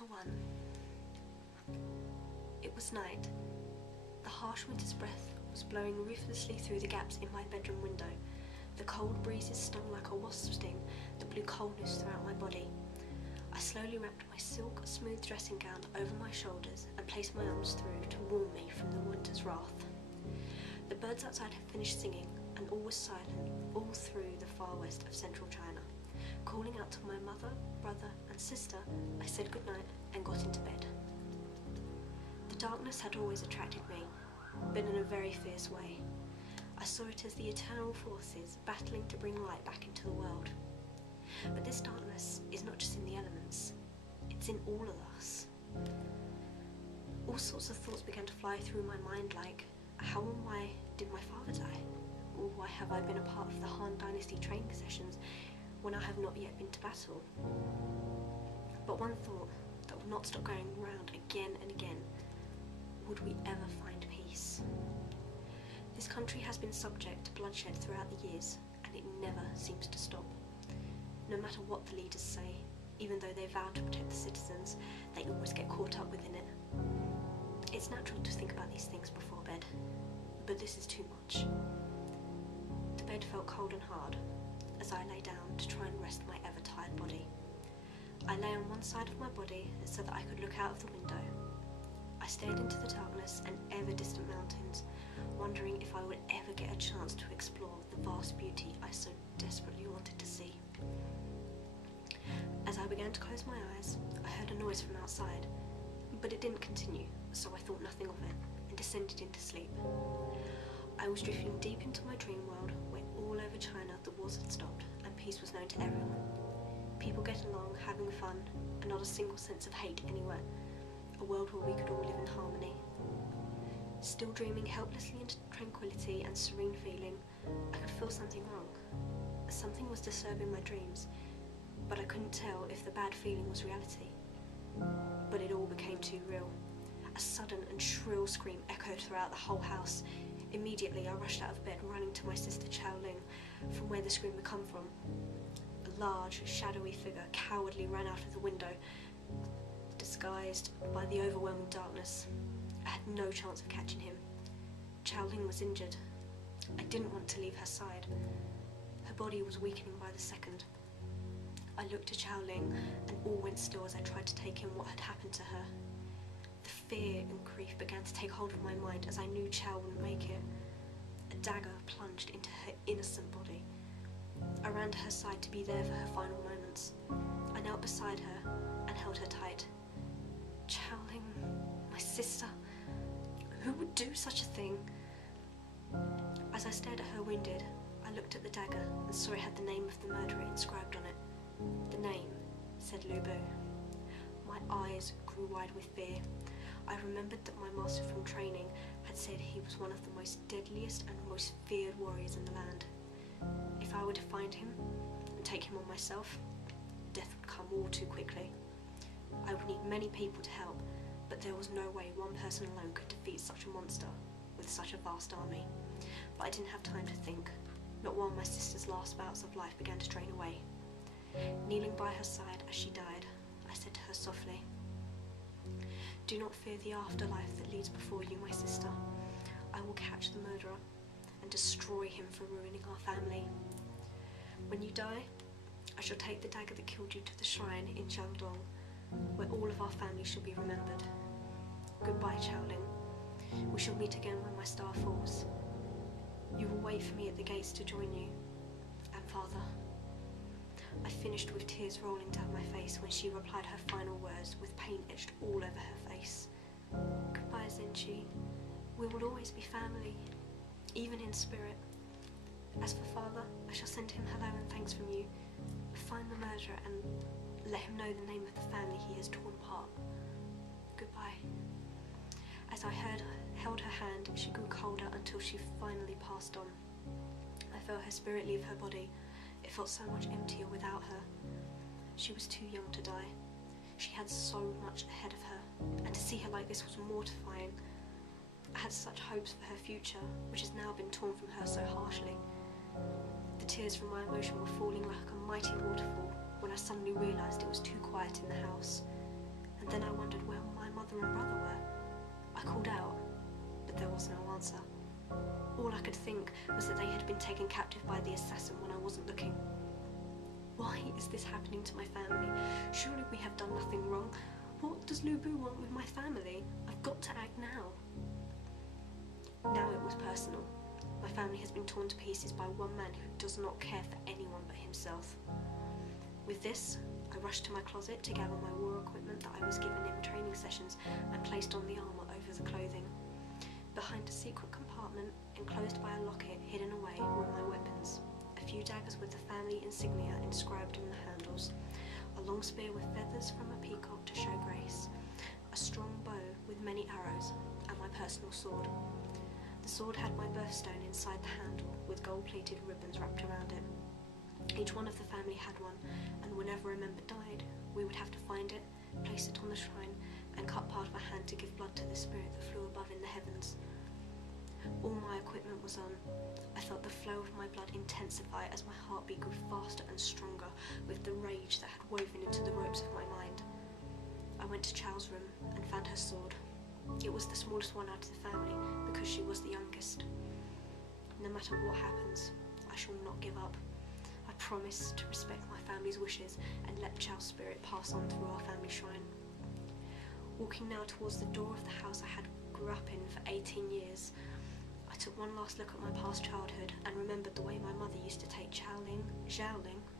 Chapter 1. It was night. The harsh winter's breath was blowing ruthlessly through the gaps in my bedroom window. The cold breezes stung like a wasp's sting that blew coldness throughout my body. I slowly wrapped my silk, smooth dressing gown over my shoulders and placed my arms through to warm me from the winter's wrath. The birds outside had finished singing, and all was silent all through the far west of central China. Calling out to my mother, brother and sister, I said goodnight and got into bed. The darkness had always attracted me, but in a very fierce way. I saw it as the eternal forces battling to bring light back into the world. But this darkness is not just in the elements, it's in all of us. All sorts of thoughts began to fly through my mind, like, how and why did my father die? Or why have I been a part of the Han Dynasty training sessions when I have not yet been to battle? But one thought that would not stop going round again and again: would we ever find peace? This country has been subject to bloodshed throughout the years, and it never seems to stop. No matter what the leaders say, even though they vow to protect the citizens, they always get caught up within it. It's natural to think about these things before bed, but this is too much. The bed felt cold and hard as I lay down to try and rest my ever-tired body. I lay on one side of my body so that I could look out of the window. I stared into the darkness and ever-distant mountains, wondering if I would ever get a chance to explore the vast beauty I so desperately wanted to see. As I began to close my eyes, I heard a noise from outside, but it didn't continue, so I thought nothing of it and descended into sleep. I was drifting deep into my dream world, where all over China the wars had stopped and peace was known to everyone. People get along, having fun, and not a single sense of hate anywhere. A world where we could all live in harmony. Still dreaming helplessly into tranquility and serene feeling, I could feel something wrong. Something was disturbing my dreams, but I couldn't tell if the bad feeling was reality. But it all became too real. A sudden and shrill scream echoed throughout the whole house. Immediately I rushed out of bed, running to my sister Chao Ling, from where the scream had come from. A large, shadowy figure cowardly ran out of the window, disguised by the overwhelming darkness. I had no chance of catching him. Chao Ling was injured. I didn't want to leave her side. Her body was weakening by the second. I looked to Chao Ling, and all went still as I tried to take in what had happened to her. The fear and grief began to take hold of my mind as I knew Chao wouldn't make it. A dagger plunged into her innocent body. I ran to her side to be there for her final moments. I knelt beside her and held her tight. Chao Ling, my sister, who would do such a thing? As I stared at her wounded, I looked at the dagger and saw it had the name of the murderer inscribed on it. The name said Lu Bu. My eyes grew wide with fear. I remembered that my master from training had said he was one of the most deadliest and most feared warriors in the land. If I were to find him and take him on myself, death would come all too quickly. I would need many people to help, but there was no way one person alone could defeat such a monster with such a vast army. But I didn't have time to think, not while my sister's last bouts of life began to drain away. Kneeling by her side as she died, I said to her softly, "Do not fear the afterlife that leads before you, my sister. I will catch the murderer and destroy him for ruining our family. When you die, I shall take the dagger that killed you to the shrine in Shandong, where all of our family shall be remembered. Goodbye, Chao Ling. We shall meet again when my star falls. You will wait for me at the gates to join you. And Father." I finished with tears rolling down my face when she replied her final words with pain etched all over her face. "Goodbye, Zenchi. We will always be family, even in spirit. As for Father, I shall send him hello and thanks from you. Find the murderer and let him know the name of the family he has torn apart. Goodbye." As I held her hand, she grew colder until she finally passed on. I felt her spirit leave her body. It felt so much emptier without her. She was too young to die. She had so much ahead of her, and to see her like this was mortifying. I had such hopes for her future, which has now been torn from her so harshly. The tears from my emotion were falling like a mighty waterfall when I suddenly realised it was too quiet in the house. And then I could think was that they had been taken captive by the assassin when I wasn't looking. Why is this happening to my family? Surely we have done nothing wrong. What does Lu Bu want with my family? I've got to act now. Now it was personal. My family has been torn to pieces by one man who does not care for anyone but himself. With this, I rushed to my closet to gather my war equipment that I was given in training sessions and placed on the armour over the clothing. Behind a secret compartment, enclosed by a locket hidden away, were my weapons. A few daggers with the family insignia inscribed on the handles, a long spear with feathers from a peacock to show grace, a strong bow with many arrows, and my personal sword. The sword had my birthstone inside the handle, with gold-plated ribbons wrapped around it. Each one of the family had one, and whenever a member died, we would have to find it, place it on the shrine, and cut part of a hand to give blood to the spirit that flew above in the heavens. All my equipment was on. I felt the flow of my blood intensify as my heartbeat grew faster and stronger with the rage that had woven into the ropes of my mind. I went to Chow's room and found her sword. It was the smallest one out of the family because she was the youngest. No matter what happens, I shall not give up. I promise to respect my family's wishes and let Chow's spirit pass on through our family shrine. Walking now towards the door of the house I had grew up in for 18 years, I took one last look at my past childhood and remembered the way my mother used to take Xiaoling,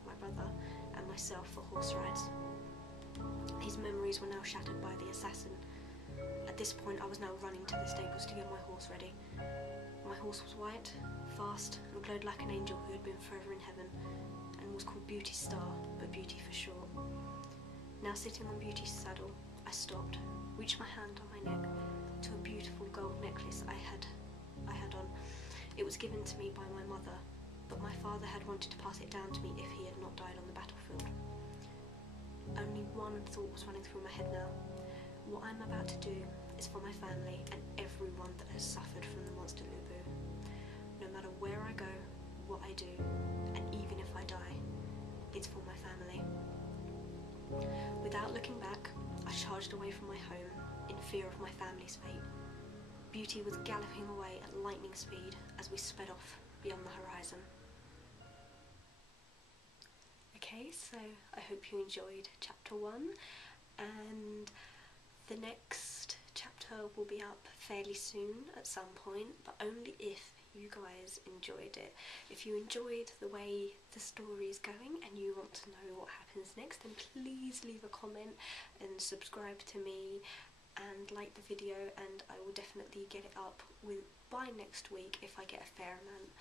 my brother, and myself for horse rides. These memories were now shattered by the assassin. At this point I was now running to the stables to get my horse ready. My horse was white, fast, and glowed like an angel who had been forever in heaven, and was called Beauty Star, but Beauty for short. Now sitting on Beauty's saddle, I stopped, reached my hand on my neck to a beautiful gold necklace I had on. It was given to me by my mother, but my father had wanted to pass it down to me if he had not died on the battlefield. Only one thought was running through my head now. What I'm about to do is for my family and everyone that has suffered from the monster Lu Bu. No matter where I go, what I do, and even if I die, it's for my family. Without looking back, I charged away from my home in fear of my family's fate. Beauty was galloping away at lightning speed as we sped off beyond the horizon. Okay, so I hope you enjoyed chapter 1, and the next chapter will be up fairly soon at some point, but only if you guys enjoyed it. If you enjoyed the way the story is going and you want to know what happens next, then please leave a comment and subscribe to me and like the video, and I will definitely get it up by next week if I get a fair amount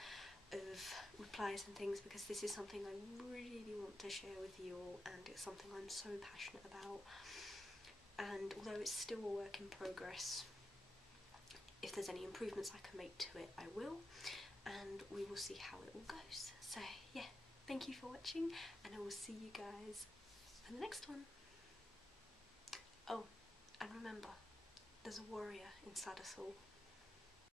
of replies and things, because this is something I really want to share with you all, and it's something I'm so passionate about. And although it's still a work in progress, if there's any improvements I can make to it, I will, and we will see how it all goes. So yeah, thank you for watching, and I will see you guys for the next one. Oh, and remember, there's a warrior inside us all.